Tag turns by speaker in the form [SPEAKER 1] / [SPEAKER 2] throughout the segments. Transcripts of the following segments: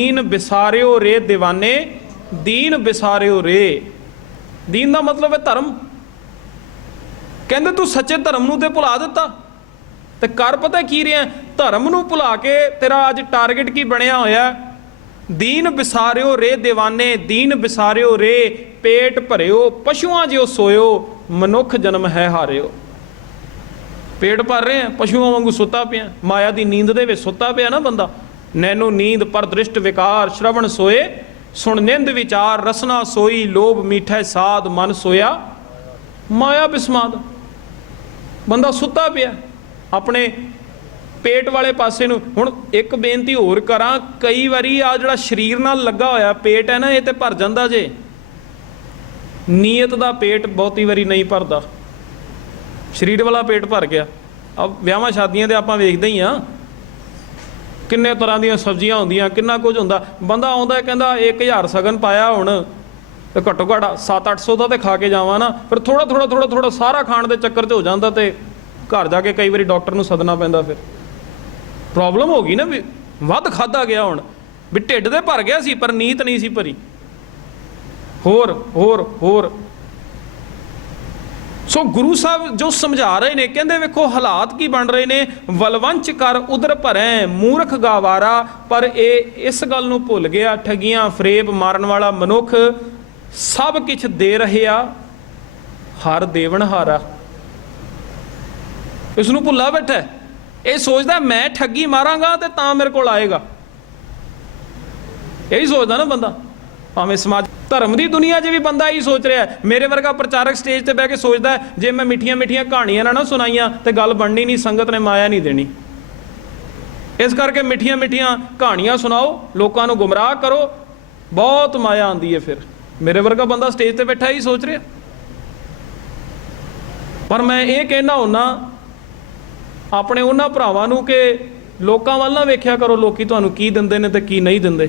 [SPEAKER 1] ਦੀਨ ਬਿਸਾਰਿਓ ਰੇ دیਵਾਨੇ ਦੀਨ ਬਿਸਾਰਿਓ ਰੇ। ਦੀਨ ਦਾ ਮਤਲਬ ਹੈ ਧਰਮ। ਕਹਿੰਦੇ ਤੂੰ ਸੱਚੇ ਧਰਮ ਨੂੰ ਤੇ ਭੁਲਾ ਦਿੱਤਾ। ਤੇ ਕਰ ਪਤਾ ਕੀ ਰਿਹਾ? ਧਰਮ ਨੂੰ ਭੁਲਾ ਕੇ ਤੇਰਾ ਅੱਜ ਟਾਰਗੇਟ ਕੀ ਬਣਿਆ ਹੋਇਆ? ਦੀਨ ਬਿਸਾਰਿਓ ਰੇ دیਵਾਨੇ ਦੀਨ ਬਿਸਾਰਿਓ ਰੇ। ਪੇਟ ਭਰਿਓ, ਪਸ਼ੂਆਂ ਜਿਉ ਸੋਇਓ, ਮਨੁੱਖ ਜਨਮ ਹੈ ਹਾਰਿਓ। ਪੇਟ ਭਰ ਰਹੇ ਆ ਪਸ਼ੂਆਂ ਵਾਂਗੂ ਸੁੱਤਾ ਪਿਆ। ਮਾਇਆ ਦੀ ਨੀਂਦ ਦੇ ਵਿੱਚ ਸੁੱਤਾ ਪਿਆ ਨਾ ਬੰਦਾ। ਨੈਨੋ ਨੀਂਦ ਪਰ ਦ੍ਰਿਸ਼ਟ ਵਿਕਾਰ, ਸ਼ਰਵਣ ਸੋਏ, ਸੁਣ ਨਿੰਦ ਵਿਚਾਰ, ਰਸਨਾ ਸੋਈ, ਲੋਭ ਮੀਠਾ ਸਾਦ ਮਨ ਸੋਇਆ। ਮਾਇਆ ਬਿਸਮਾਦ। ਬੰਦਾ ਸੁੱਤਾ ਪਿਆ। ਆਪਣੇ ਪੇਟ ਵਾਲੇ ਪਾਸੇ ਨੂੰ ਹੁਣ ਇੱਕ ਬੇਨਤੀ ਹੋਰ ਕਰਾਂ, ਕਈ ਵਾਰੀ ਆ ਜਿਹੜਾ ਸਰੀਰ ਨਾਲ ਲੱਗਾ ਹੋਇਆ ਪੇਟ ਹੈ ਨਾ, ਇਹ ਤੇ ਭਰ ਜਾਂਦਾ ਜੇ। ਨੀਅਤ ਦਾ ਪੇਟ ਬਹੁਤੀ ਵਾਰੀ ਨਹੀਂ ਭਰਦਾ। ਸਰੀਰ ਵਾਲਾ ਪੇਟ ਭਰ ਗਿਆ। ਆ ਵਿਆਹਾਂ ਸ਼ਾਦੀਆਂ ਦੇ ਆਪਾਂ ਵੇਖਦੇ ਹੀ ਆ ਕਿੰਨੇ ਤਰ੍ਹਾਂ ਦੀਆਂ ਸਬਜ਼ੀਆਂ ਹੁੰਦੀਆਂ, ਕਿੰਨਾ ਕੁਝ ਹੁੰਦਾ। ਬੰਦਾ ਆਉਂਦਾ ਕਹਿੰਦਾ 1000 ਸਗਨ ਪਾਇਆ ਹੁਣ, ਤੇ ਘੱਟੋ ਘੱਟ 7-800 ਦਾ ਤੇ ਖਾ ਕੇ ਜਾਵਾਂ ਨਾ, ਫਿਰ ਥੋੜਾ ਥੋੜਾ ਥੋੜਾ ਥੋੜਾ ਸਾਰਾ ਖਾਣ ਦੇ ਚੱਕਰ 'ਚ ਹੋ ਜਾਂਦਾ ਤੇ ਘਰ ਜਾ ਕੇ ਕਈ ਵਾਰੀ ਡਾਕਟਰ ਨੂੰ ਸਦਨਾ ਪੈਂਦਾ ਫਿਰ। ਪ੍ਰੋਬਲਮ ਹੋ ਗਈ ਨਾ ਵੀ ਵੱਧ ਖਾਦਾ ਗਿਆ ਹੁਣ, ਵੀ ਢਿੱਡ ਦੇ ਭਰ ਗਿਆ ਸੀ, ਪਰ ਨੀਤ ਨਹੀਂ ਸੀ ਭਰੀ। ਹੋਰ ਹੋਰ ਹੋਰ। ਸੋ ਗੁਰੂ ਸਾਹਿਬ ਜੋ ਸਮਝਾ ਰਹੇ ਨੇ, ਕਹਿੰਦੇ ਵੇਖੋ ਹਾਲਾਤ ਕੀ ਬਣ ਰਹੇ ਨੇ, ਵਲਵੰਚ ਕਰ ਉਦਰ ਭਰੈ ਮੂਰਖ ਗਾਵਾਰਾ, ਪਰ ਇਹ ਇਸ ਗੱਲ ਨੂੰ ਭੁੱਲ ਗਿਆ, ਠਗੀਆਂ ਫਰੇਬ ਮਾਰਨ ਵਾਲਾ ਮਨੁੱਖ ਸਭ ਕੁਝ ਦੇ ਰਿਹਾ ਹਰ ਦੇਵਨ ਹਾਰਾ। ਇਸ ਨੂੰ ਭੁੱਲਾ ਬੈਠਾ ਇਹ ਸੋਚਦਾ ਮੈਂ ਠੱਗੀ ਮਾਰਾਂਗਾ ਤੇ ਤਾਂ ਮੇਰੇ ਕੋਲ ਆਏਗਾ। ਇਹੀ ਸੋਚਦਾ ਨਾ ਬੰਦਾ, ਭਾਵੇਂ ਸਮਾਜ ਧਰਮ ਦੀ ਦੁਨੀਆ 'ਚ ਵੀ ਬੰਦਾ ਇਹੀ ਸੋਚ ਰਿਹਾ ਮੇਰੇ ਵਰਗਾ ਪ੍ਰਚਾਰਕ ਸਟੇਜ ਤੇ ਬਹਿ ਕੇ ਸੋਚਦਾ ਜੇ ਮੈਂ ਮਿੱਠੀਆਂ ਮਿੱਠੀਆਂ ਕਹਾਣੀਆਂ ਨਾ ਨਾ ਸੁਣਾਈਆਂ, ਤੇ ਗੱਲ ਬਣਨੀ ਨਹੀਂ, ਸੰਗਤ ਨੇ ਮਾਇਆ ਨਹੀਂ ਦੇਣੀ। ਇਸ ਕਰਕੇ ਮਿੱਠੀਆਂ ਮਿੱਠੀਆਂ ਕਹਾਣੀਆਂ ਸੁਣਾਓ, ਲੋਕਾਂ ਨੂੰ ਗੁੰਮਰਾਹ ਕਰੋ, ਬਹੁਤ ਮਾਇਆ ਆਉਂਦੀ ਹੈ ਫਿਰ। ਮੇਰੇ ਵਰਗਾ ਬੰਦਾ ਸਟੇਜ ਤੇ ਬੈਠਾ ਹੀ ਸੋਚ ਰਿਹਾ। ਪਰ ਮੈਂ ਇਹ ਕਹਿਣਾ ਹੁੰਨਾ ਆਪਣੇ ਉਹਨਾਂ ਭਰਾਵਾਂ ਨੂੰ ਕਿ ਲੋਕਾਂ ਵੱਲ ਨਾ ਵੇਖਿਆ ਕਰੋ, ਲੋਕੀ ਤੁਹਾਨੂੰ ਕੀ ਦਿੰਦੇ ਨੇ ਤੇ ਕੀ ਨਹੀਂ ਦਿੰਦੇ।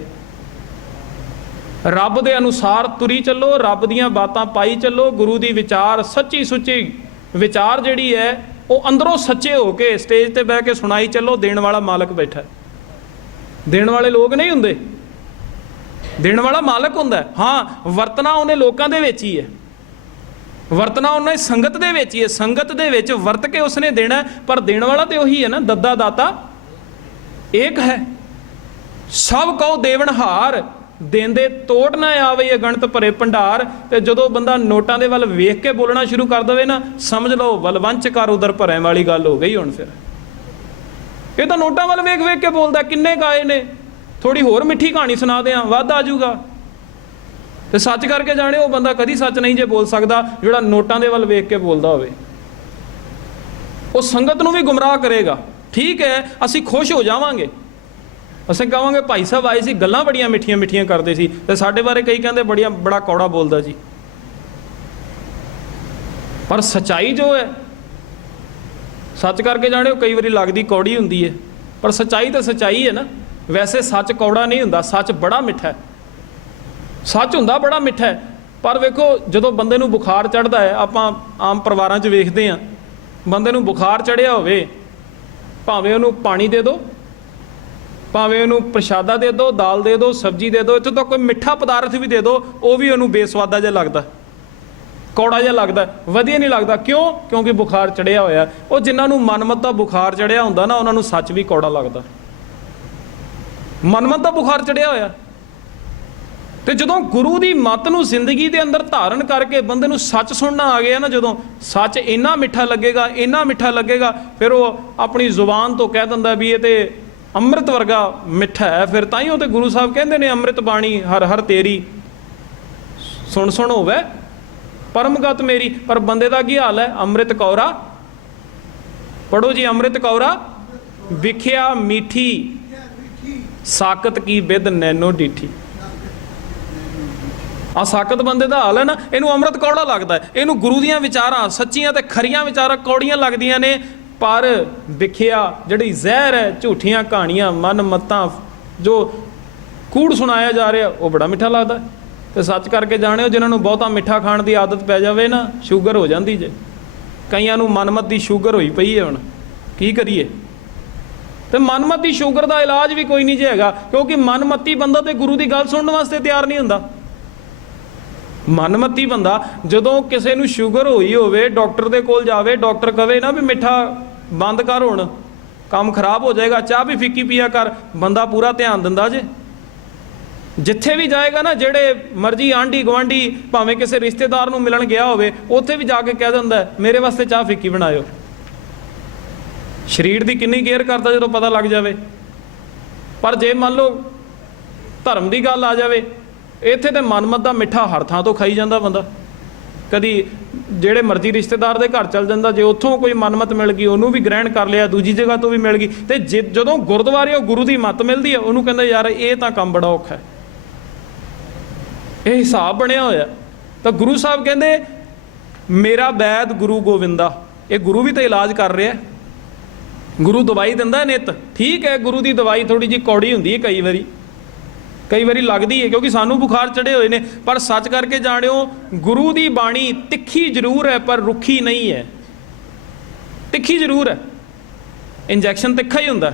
[SPEAKER 1] ਰੱਬ ਦੇ ਅਨੁਸਾਰ ਤੁਰੀ ਚੱਲੋ, ਰੱਬ ਦੀਆਂ ਬਾਤਾਂ ਪਾਈ ਚੱਲੋ, ਗੁਰੂ ਦੀ ਵਿਚਾਰ, ਸੱਚੀ ਸੁੱਚੀ ਵਿਚਾਰ ਜਿਹੜੀ ਹੈ, ਉਹ ਅੰਦਰੋਂ ਸੱਚੇ ਹੋ ਕੇ ਸਟੇਜ ਤੇ ਬਹਿ ਕੇ ਸੁਣਾਈ ਚੱਲੋ, ਦੇਣ ਵਾਲਾ ਮਾਲਕ ਬੈਠਾ ਦੇਣ ਵਾਲੇ ਲੋਕ ਨਹੀਂ ਹੁੰਦੇ। ਦੇਣ ਵਾਲਾ ਮਾਲਕ ਹੁੰਦਾ ਹਾਂ। ਵਰਤਣਾ ਉਹਨੇ ਲੋਕਾਂ ਦੇ ਵਿੱਚ ਹੀ ਹੈ। ਵਰਤਣਾ ਉਹਨੇ ਸੰਗਤ ਦੇ ਵਿੱਚ ਹੀ ਹੈ। ਸੰਗਤ ਦੇ ਵਿੱਚ ਵਰਤ ਕੇ ਉਸਨੇ ਦੇਣਾ ਪਰ ਦੇਣ ਵਾਲਾ ਤੇ ਉਹੀ ਹੈ ਨਾ ਦੱਦਾ ਦਾਤਾ ਏਕ ਹੈ। ਸਭ ਕਉ ਦੇਵਨਹਾਰ ਦੇਂਦੇ ਤੋੜ ਨਾ ਆਵੇ ਅਗਣਤ ਭਰੇ ਭੰਡਾਰ ਤੇ ਜਦੋਂ ਬੰਦਾ ਨੋਟਾਂ ਦੇ ਵੱਲ ਵੇਖ ਕੇ ਬੋਲਣਾ ਸ਼ੁਰੂ ਕਰ ਦਵੇ ਨਾ, ਸਮਝ ਲਓ ਬਲਵੰਚ ਕਰ ਉਧਰ ਭਰੇ ਵਾਲੀ ਗੱਲ ਹੋ ਗਈ ਹੁਣ ਫਿਰ। ਇਹ ਤਾਂ ਨੋਟਾਂ ਵੱਲ ਵੇਖ ਵੇਖ ਕੇ ਬੋਲਦਾ, ਕਿੰਨੇ ਗਾਏ ਨੇ। ਥੋੜੀ ਹੋਰ ਮਿੱਠੀ ਕਹਾਣੀ ਸੁਣਾ ਦਿਆਂ, ਵੱਧ ਆ ਜਾਊਗਾ। ਤੇ ਸੱਚ ਕਰਕੇ ਜਾਣੇ ਉਹ ਬੰਦਾ ਕਦੀ ਸੱਚ ਨਹੀਂ ਜੇ ਬੋਲ ਸਕਦਾ, ਜਿਹੜਾ ਨੋਟਾਂ ਦੇ ਵੱਲ ਵੇਖ ਕੇ ਬੋਲਦਾ ਹੋਵੇ। ਉਹ ਸੰਗਤ ਨੂੰ ਵੀ ਗੁੰਮਰਾਹ ਕਰੇਗਾ। ਠੀਕ ਹੈ, ਅਸੀਂ ਖੁਸ਼ ਹੋ ਜਾਵਾਂਗੇ। ਅਸੀਂ ਕਹਾਂਗੇ ਭਾਈ ਸਾਹਿਬ, ਆਏ ਸੀ, ਗੱਲਾਂ ਬੜੀਆਂ ਮਿੱਠੀਆਂ ਮਿੱਠੀਆਂ ਕਰਦੇ ਸੀ ਤੇ ਸਾਡੇ ਬਾਰੇ ਕਈ ਕਹਿੰਦੇ ਬੜੀਆਂ, ਬੜਾ ਕੌੜਾ ਬੋਲਦਾ ਜੀ। ਪਰ ਸਚਾਈ ਜੋ ਹੈ, ਸੱਚ ਕਰਕੇ ਜਾਣਿਓ, ਕਈ ਵਾਰੀ ਲੱਗਦੀ ਕੌੜੀ ਹੁੰਦੀ ਹੈ। ਪਰ ਸਚਾਈ ਤਾਂ ਸਚਾਈ ਹੈ ਨਾ। ਵੈਸੇ ਸੱਚ ਕੌੜਾ ਨਹੀਂ ਹੁੰਦਾ, ਸੱਚ ਬੜਾ ਮਿੱਠਾ ਹੈ। ਸੱਚ ਹੁੰਦਾ, ਬੜਾ ਮਿੱਠਾ ਹੈ। ਪਰ ਵੇਖੋ, ਜਦੋਂ ਬੰਦੇ ਨੂੰ ਬੁਖਾਰ ਚੜਦਾ ਹੈ, ਆਪਾਂ ਆਮ ਪਰਿਵਾਰਾਂ 'ਚ ਵੇਖਦੇ ਹਾਂ, ਬੰਦੇ ਨੂੰ ਬੁਖਾਰ ਚੜਿਆ ਹੋਵੇ, ਭਾਵੇਂ ਉਹਨੂੰ ਪਾਣੀ ਦੇ ਦਿਓ ਭਾਵੇਂ ਉਹਨੂੰ ਪ੍ਰਸ਼ਾਦਾ ਦੇ ਦਿਓ, ਦਾਲ ਦੇ ਦਿਓ, ਸਬਜ਼ੀ ਦੇ ਦਿਓ, ਇੱਥੋਂ ਤੱਕ ਕੋਈ ਮਿੱਠਾ ਪਦਾਰਥ ਵੀ ਦੇ ਦਿਓ, ਉਹ ਵੀ ਉਹਨੂੰ ਬੇਸਵਾਦਾ ਜਿਹਾ ਲੱਗਦਾ। ਕੌੜਾ ਜਿਹਾ ਲੱਗਦਾ। ਵਧੀਆ ਨਹੀਂ ਲੱਗਦਾ। ਕਿਉਂ? ਕਿਉਂਕਿ ਬੁਖਾਰ ਚੜਿਆ ਹੋਇਆ। ਉਹ ਜਿਨ੍ਹਾਂ ਨੂੰ ਮਨਮਤ ਦਾ ਬੁਖਾਰ ਚੜਿਆ ਹੁੰਦਾ ਨਾ, ਉਹਨਾਂ ਨੂੰ ਸੱਚ ਵੀ ਕੌੜਾ ਲੱਗਦਾ। ਮਨਮਤ ਦਾ ਬੁਖਾਰ ਚੜਿਆ ਹੋਇਆ। ਤੇ ਜਦੋਂ ਗੁਰੂ ਦੀ ਮੱਤ ਨੂੰ ਜ਼ਿੰਦਗੀ ਦੇ ਅੰਦਰ ਧਾਰਨ ਕਰਕੇ ਬੰਦੇ ਨੂੰ ਸੱਚ ਸੁਣਨਾ ਆ ਗਿਆ ਨਾ, ਜਦੋਂ ਸੱਚ ਇੰਨਾ ਮਿੱਠਾ ਲੱਗੇਗਾ, ਇੰਨਾ ਮਿੱਠਾ ਲੱਗੇਗਾ, ਫਿਰ ਉਹ ਆਪਣੀ ਜ਼ੁਬਾਨ ਤੋਂ ਕਹਿ ਦਿੰਦਾ ਵੀ ਇਹ ਤੇ ਅੰਮ੍ਰਿਤ ਵਰਗਾ ਮਿੱਠਾ ਹੈ, ਫਿਰ ਤਾਂ ਹੀ ਉਹ ਤੇ ਗੁਰੂ ਸਾਹਿਬ ਕਹਿੰਦੇ ਨੇ, ਅੰਮ੍ਰਿਤ ਬਾਣੀ ਹਰ ਹਰ ਤੇਰੀ ਸੁਣ ਸੁਣ ਹੋਵੇ ਪਰਮਗਤ ਮੇਰੀ। ਪਰ ਬੰਦੇ ਦਾ ਕੀ ਹਾਲ ਹੈ? ਅੰਮ੍ਰਿਤ ਕੌਰਾ। ਪੜੋ ਜੀ, ਅੰਮ੍ਰਿਤ ਕੌਰਾ। ਵਿਖਿਆ ਮੀਠੀ। ਸਾਕਤ ਕੀ ਬਿਦ ਨੈਨੋ ਡੀਠੀ। ਆ ਸਾਕਤ ਬੰਦੇ ਦਾ ਹਾਲ ਹੈ ਨਾ, ਇਹਨੂੰ ਅੰਮ੍ਰਿਤ ਕੌੜਾ ਲੱਗਦਾ ਇਹਨੂੰ ਗੁਰੂ ਦੀਆਂ ਵਿਚਾਰਾਂ, ਸੱਚੀਆਂ ਤੇ ਖਰੀਆਂ ਵਿਚਾਰਾਂ ਕੌੜੀਆਂ ਲੱਗਦੀਆਂ ਨੇ। ਪਰ ਵਿਖਿਆ ਜਿਹੜੀ ਜ਼ਹਿਰ ਹੈ, ਝੂਠੀਆਂ ਕਹਾਣੀਆਂ, ਮਨ ਮਤਾਂ ਜੋ ਕੂੜ ਸੁਣਾਇਆ ਜਾ ਰਿਹਾ, ਉਹ ਬੜਾ ਮਿੱਠਾ ਲੱਗਦਾ ਹੈ। ਤੇ ਸੱਚ ਕਰਕੇ ਜਾਣਿਓ, ਜਿਨ੍ਹਾਂ ਨੂੰ ਬਹੁਤਾ ਮਿੱਠਾ ਖਾਣ ਦੀ ਆਦਤ ਪੈ ਜਾਵੇ ਨਾ, ਸ਼ੂਗਰ ਹੋ ਜਾਂਦੀ ਜੇ। ਕਈਆਂ ਨੂੰ ਮਨਮਤ ਦੀ ਸ਼ੂਗਰ ਹੋਈ ਪਈ ਹੈ ਹੁਣ। ਕੀ ਕਰੀਏ? ਤੇ ਮਨਮਤੀ ਸ਼ੂਗਰ ਦਾ ਇਲਾਜ ਵੀ ਕੋਈ ਨਹੀਂ ਜੇ ਹੈਗਾ, ਕਿਉਂਕਿ ਮਨਮਤੀ ਬੰਦਾ ਤੇ ਗੁਰੂ ਦੀ ਗੱਲ ਸੁਣਨ ਵਾਸਤੇ ਤਿਆਰ ਨਹੀਂ ਹੁੰਦਾ। ਮਨਮਤੀ ਬੰਦਾ ਜਦੋਂ ਕਿਸੇ ਨੂੰ ਸ਼ੂਗਰ ਹੋਈ ਹੋਵੇ, ਡਾਕਟਰ ਦੇ ਕੋਲ ਜਾਵੇ, ਡਾਕਟਰ ਕਵੇ ਨਾ ਵੀ ਮਿੱਠਾ ਬੰਦ ਕਰ ਹੁਣ। ਕੰਮ ਖਰਾਬ ਹੋ ਜਾਏਗਾ, ਚਾਹ ਵੀ ਫਿੱਕੀ ਪੀਆ ਕਰ। ਬੰਦਾ ਪੂਰਾ ਧਿਆਨ ਦਿੰਦਾ ਜੇ। ਜਿੱਥੇ ਵੀ ਜਾਏਗਾ ਨਾ, ਜਿਹੜੇ ਮਰਜ਼ੀ ਆਂਢੀ ਗਵਾਂਢੀ ਭਾਵੇਂ ਕਿਸੇ ਰਿਸ਼ਤੇਦਾਰ ਨੂੰ ਮਿਲਣ ਗਿਆ ਹੋਵੇ, ਉੱਥੇ ਵੀ ਜਾ ਕੇ ਕਹਿ ਦਿੰਦਾ ਮੇਰੇ ਵਾਸਤੇ ਚਾਹ ਫਿੱਕੀ ਬਣਾਇਓ। ਸਰੀਰ ਦੀ ਕਿੰਨੀ ਕੇਅਰ ਕਰਦਾ ਜਦੋਂ ਪਤਾ ਲੱਗ ਜਾਵੇ। ਪਰ ਜੇ ਮੰਨ ਲਓ ਧਰਮ ਦੀ ਗੱਲ ਆ ਜਾਵੇ, ਇੱਥੇ ਤੇ ਮਨਮਤ ਦਾ ਮਿੱਠਾ ਹਰ ਥਾਂ ਤੋਂ ਖਾਈ ਜਾਂਦਾ ਬੰਦਾ। ਕਦੀ ਜਿਹੜੇ ਮਰਜ਼ੀ ਰਿਸ਼ਤੇਦਾਰ ਦੇ ਘਰ ਚਲ ਜਾਂਦਾ, ਜੇ ਉੱਥੋਂ ਕੋਈ ਮਨਮਤ ਮਿਲ ਗਈ, ਉਹਨੂੰ ਵੀ ਗ੍ਰਹਿਣ ਕਰ ਲਿਆ, ਦੂਜੀ ਜਗ੍ਹਾ ਤੋਂ ਵੀ ਮਿਲ ਗਈ, ਤੇ ਜੇ- ਜਦੋਂ ਗੁਰਦੁਆਰੇ ਉਹ ਗੁਰੂ ਦੀ ਮੱਤ ਮਿਲਦੀ ਹੈ, ਉਹਨੂੰ ਕਹਿੰਦਾ, ਯਾਰ, ਇਹ ਤਾਂ ਕੰਮ ਬੜਾ ਔਖਾ ਹੈ। ਇਹ ਹਿਸਾਬ ਬਣਿਆ ਹੋਇਆ। ਤਾਂ ਗੁਰੂ ਸਾਹਿਬ ਕਹਿੰਦੇ, ਮੇਰਾ ਬੈਦ ਗੁਰੂ ਗੋਵਿੰਦਾ, ਇਹ ਗੁਰੂ ਵੀ ਤਾਂ ਇਲਾਜ ਕਰ ਰਿਹਾ ਗੁਰੂ ਦਵਾਈ ਦਿੰਦਾ ਹੈ ਨਿਤ। ਠੀਕ ਹੈ, ਗੁਰੂ ਦੀ ਦਵਾਈ ਥੋੜੀ ਜਿਹੀ ਕੌੜੀ ਹੁੰਦੀ ਹੈ ਕਈ ਵਾਰੀ। ਕਈ ਵਾਰੀ ਲੱਗਦੀ ਹੈ ਕਿਉਂਕਿ ਸਾਨੂੰ ਬੁਖਾਰ ਚੜੇ ਹੋਏ ਨੇ, ਪਰ ਸੱਚ ਕਰਕੇ ਜਾਣਿਓ, ਗੁਰੂ ਦੀ ਬਾਣੀ ਤਿੱਖੀ ਜ਼ਰੂਰ ਹੈ, ਪਰ ਰੁੱਖੀ ਨਹੀਂ ਹੈ। ਤਿੱਖੀ ਜ਼ਰੂਰ ਹੈ। ਇੰਜੈਕਸ਼ਨ ਤਿੱਖਾ ਹੀ ਹੁੰਦਾ।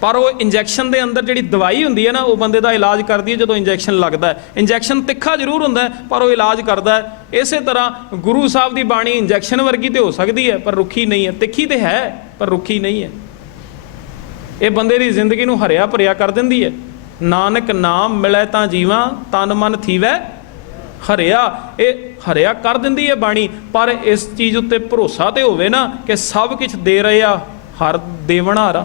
[SPEAKER 1] ਪਰ ਉਹ ਇੰਜੈਕਸ਼ਨ ਦੇ ਅੰਦਰ ਜਿਹੜੀ ਦਵਾਈ ਹੁੰਦੀ ਹੈ ਨਾ, ਉਹ ਬੰਦੇ ਦਾ ਇਲਾਜ ਕਰਦੀ ਹੈ, ਜਦੋਂ ਇੰਜੈਕਸ਼ਨ ਲੱਗਦਾ ਹੈ। ਇੰਜੈਕਸ਼ਨ ਤਿੱਖਾ ਜ਼ਰੂਰ ਹੁੰਦਾ ਪਰ ਉਹ ਇਲਾਜ ਕਰਦਾ ਹੈ। ਇਸੇ ਤਰ੍ਹਾਂ ਗੁਰੂ ਸਾਹਿਬ ਦੀ ਬਾਣੀ ਇੰਜੈਕਸ਼ਨ ਵਰਗੀ ਤੇ ਹੋ ਸਕਦੀ ਹੈ, ਪਰ ਰੁੱਖੀ ਨਹੀਂ ਹੈ। ਤਿੱਖੀ ਤੇ ਹੈ, ਪਰ ਰੁੱਖੀ ਨਹੀਂ ਹੈ। ਇਹ ਬੰਦੇ ਦੀ ਜ਼ਿੰਦਗੀ ਨੂੰ ਹਰਿਆ ਭਰਿਆ ਕਰ ਦਿੰਦੀ ਹੈ। ਨਾਨਕ ਨਾਮ ਮਿਲੈ ਤਾਂ ਜੀਵਾਂ, ਤਨ ਮਨ ਥੀਵੈ ਹਰਿਆ। ਇਹ ਹਰਿਆ ਕਰ ਦਿੰਦੀ ਹੈ ਬਾਣੀ, ਪਰ ਇਸ ਚੀਜ਼ ਉੱਤੇ ਭਰੋਸਾ ਤੇ ਹੋਵੇ ਨਾ ਕਿ ਸਭ ਕੁਝ ਦੇ ਰਿਹਾ ਹਰ ਦੇਵਣਹਾਰਾ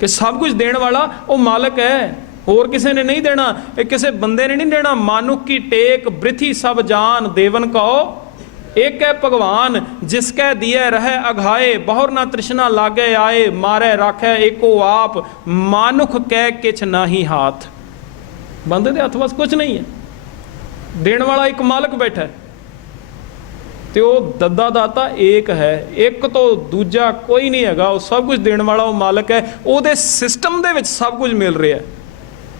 [SPEAKER 1] ਕਿ ਸਭ ਕੁਝ ਦੇਣ ਵਾਲਾ ਉਹ ਮਾਲਕ ਹੈ, ਹੋਰ ਕਿਸੇ ਨੇ ਨਹੀਂ ਦੇਣਾ। ਇਹ ਕਿਸੇ ਬੰਦੇ ਨੇ ਨਹੀਂ ਦੇਣਾ। ਮਾਨੁਕ ਕੀ ਟੇਕ ਬ੍ਰਿਥੀ ਸਭ ਜਾਨ, ਦੇਵਨ ਕਉ ਇੱਕ ਹੈ ਭਗਵਾਨ, ਜਿਸ ਕੈ ਦੀਏ ਰਹਿ ਅਘਾਏ ਬਹੁਰ ਨਾ ਤ੍ਰਿਸ਼ਨਾ ਲਾਗੇ ਆਏ, ਮਾਰੇ ਰਾਖੈ ਏਕੋ ਆਪ, ਮਾਨੁਖ ਕੈ ਕਿਛ ਨਾਹੀ ਹਾਥ। ਬੰਦੇ ਦੇ ਹੱਥ ਵਸ ਕੁਝ ਨਹੀਂ ਹੈ। ਦੇਣ ਵਾਲਾ ਇੱਕ ਮਾਲਕ ਬੈਠਾ ਤੇ ਉਹ ਦੱਦਾ ਦਾਤਾ ਏਕ ਹੈ। ਇੱਕ ਤੋਂ ਦੂਜਾ ਕੋਈ ਨਹੀਂ ਹੈਗਾ। ਉਹ ਸਭ ਕੁਝ ਦੇਣ ਵਾਲਾ ਉਹ ਮਾਲਕ ਹੈ। ਉਹਦੇ ਸਿਸਟਮ ਦੇ ਵਿੱਚ ਸਭ ਕੁਝ ਮਿਲ ਰਿਹਾ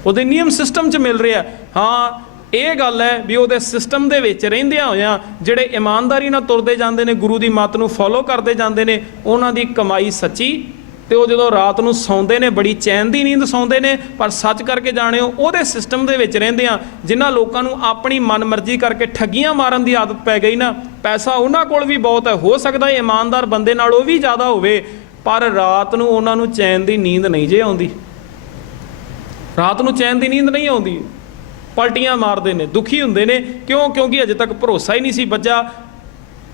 [SPEAKER 1] ਉਹਦੇ ਨਿਯਮ ਸਿਸਟਮ 'ਚ ਮਿਲ ਰਿਹਾ ਹਾਂ ਇਹ ਗੱਲ ਹੈ ਵੀ ਉਹਦੇ ਸਿਸਟਮ ਦੇ ਵਿੱਚ ਰਹਿੰਦਿਆਂ ਹੋਇਆਂ ਜਿਹੜੇ ਇਮਾਨਦਾਰੀ ਨਾਲ ਤੁਰਦੇ ਜਾਂਦੇ ਨੇ, ਗੁਰੂ ਦੀ ਮੱਤ ਨੂੰ ਫੋਲੋ ਕਰਦੇ ਜਾਂਦੇ ਨੇ, ਉਹਨਾਂ ਦੀ ਕਮਾਈ ਸੱਚੀ ਤੇ ਉਹ ਜਦੋਂ ਰਾਤ ਨੂੰ ਸੌਂਦੇ ਨੇ, ਬੜੀ ਚੈਨ ਦੀ ਨੀਂਦ ਸੌਂਦੇ ਨੇ, ਪਰ ਸੱਚ ਕਰਕੇ ਜਾਣਿਓ ਉਹਦੇ ਸਿਸਟਮ ਦੇ ਵਿੱਚ ਰਹਿੰਦੇ ਆ ਜਿਨ੍ਹਾਂ ਲੋਕਾਂ ਨੂੰ ਆਪਣੀ ਮਨਮਰਜ਼ੀ ਕਰਕੇ ਠੱਗੀਆਂ ਮਾਰਨ ਦੀ ਆਦਤ ਪੈ ਗਈ ਨਾ, ਪੈਸਾ ਉਹਨਾਂ ਕੋਲ ਵੀ ਬਹੁਤ ਹੈ, ਹੋ ਸਕਦਾ ਹੈ ਇਮਾਨਦਾਰ ਬੰਦੇ ਨਾਲ ਉਹ ਵੀ ਜ਼ਿਆਦਾ ਹੋਵੇ, ਪਰ ਰਾਤ ਨੂੰ ਉਹਨਾਂ ਨੂੰ ਚੈਨ ਦੀ ਨੀਂਦ ਨਹੀਂ ਜੇ ਆਉਂਦੀ। ਰਾਤ ਨੂੰ ਚੈਨ ਦੀ ਨੀਂਦ ਨਹੀਂ ਆਉਂਦੀ। ਪਲਟੀਆਂ ਮਾਰਦੇ ਨੇ, ਦੁਖੀ ਹੁੰਦੇ ਨੇ। ਕਿਉਂ? ਕਿਉਂਕਿ ਅਜੇ ਤੱਕ ਭਰੋਸਾ ਹੀ ਨਹੀਂ ਸੀ ਬੱਜਾ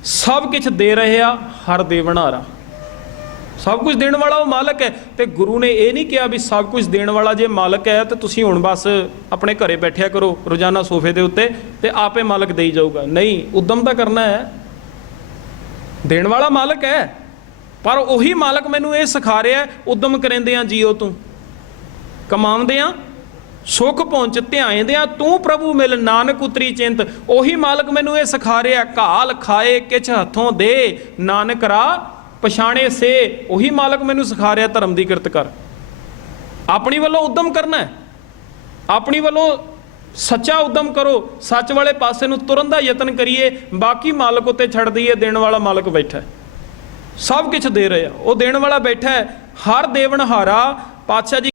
[SPEAKER 1] ਸਭ ਕੁਝ ਦੇ ਰਹੇ ਆ, ਹਰ ਦੇ ਬਣਾਰਾ ਸਭ ਕੁਝ ਦੇਣ ਵਾਲਾ ਉਹ ਮਾਲਕ ਹੈ। ਤੇ ਗੁਰੂ ਨੇ ਇਹ ਨਹੀਂ ਕਿਹਾ ਵੀ ਸਭ ਕੁਝ ਦੇਣ ਵਾਲਾ ਜੇ ਮਾਲਕ ਹੈ, ਤਾਂ ਤੁਸੀਂ ਹੁਣ ਬਸ ਆਪਣੇ ਘਰੇ ਬੈਠਿਆ ਕਰੋ, ਰੋਜ਼ਾਨਾ ਸੋਫੇ ਦੇ ਉੱਤੇ, ਤੇ ਆਪੇ ਮਾਲਕ ਦੇਈ ਜਾਊਗਾ। ਨਹੀਂ, ਉਦਮ ਤਾਂ ਕਰਨਾ ਹੈ। ਦੇਣ ਵਾਲਾ ਮਾਲਕ ਹੈ। ਪਰ ਉਹੀ ਮਾਲਕ ਮੈਨੂੰ ਇਹ ਸਿਖਾ ਰਿਹਾ ਉਦਮ ਕਰਿੰਦੇ ਆ ਜੀਓ ਤੂੰ। ਕਮਾਉਂਦੇ ਆ ਸੁਖ ਪਹੁੰਚ ਧਿਆਏਂਦੇ ਤੂੰ ਪ੍ਰਭੂ ਮਿਲ ਨਾਨਕ ਉਤਰੀ ਚਿੰਤ, ਉਹੀ ਮਾਲਕ ਮੈਨੂੰ ਇਹ ਸਿਖਾ ਰਿਹਾ, ਘਾਲ ਖਾਏ ਕਿਛ ਹੱਥੋਂ ਦੇ, ਨਾਨਕ ਰਾ ਪਛਾਣੇ ਸੇ, ਉਹੀ ਮਾਲਕ ਮੈਨੂੰ ਸਿਖਾ ਰਿਹਾ ਧਰਮ ਦੀ ਕਿਰਤ ਕਰ। ਆਪਣੀ ਵੱਲੋਂ ਉਦਮ ਕਰਨਾ ਆਪਣੀ ਵੱਲੋਂ ਸੱਚਾ ਉਦਮ ਕਰੋ, ਸੱਚ ਵਾਲੇ ਪਾਸੇ ਨੂੰ ਤੁਰਨ ਦਾ ਯਤਨ ਕਰੀਏ, ਬਾਕੀ ਮਾਲਕ ਉੱਤੇ ਛੱਡ ਦਈਏ, ਦੇਣ ਵਾਲਾ ਮਾਲਕ ਬੈਠਾ ਸਭ ਕੁਝ ਦੇ ਰਿਹਾ, ਉਹ ਦੇਣ ਵਾਲਾ ਬੈਠਾ ਹੈ, ਹਰ ਦੇਵਨਹਾਰਾ, ਪਾਤਸ਼ਾਹ ਜੀ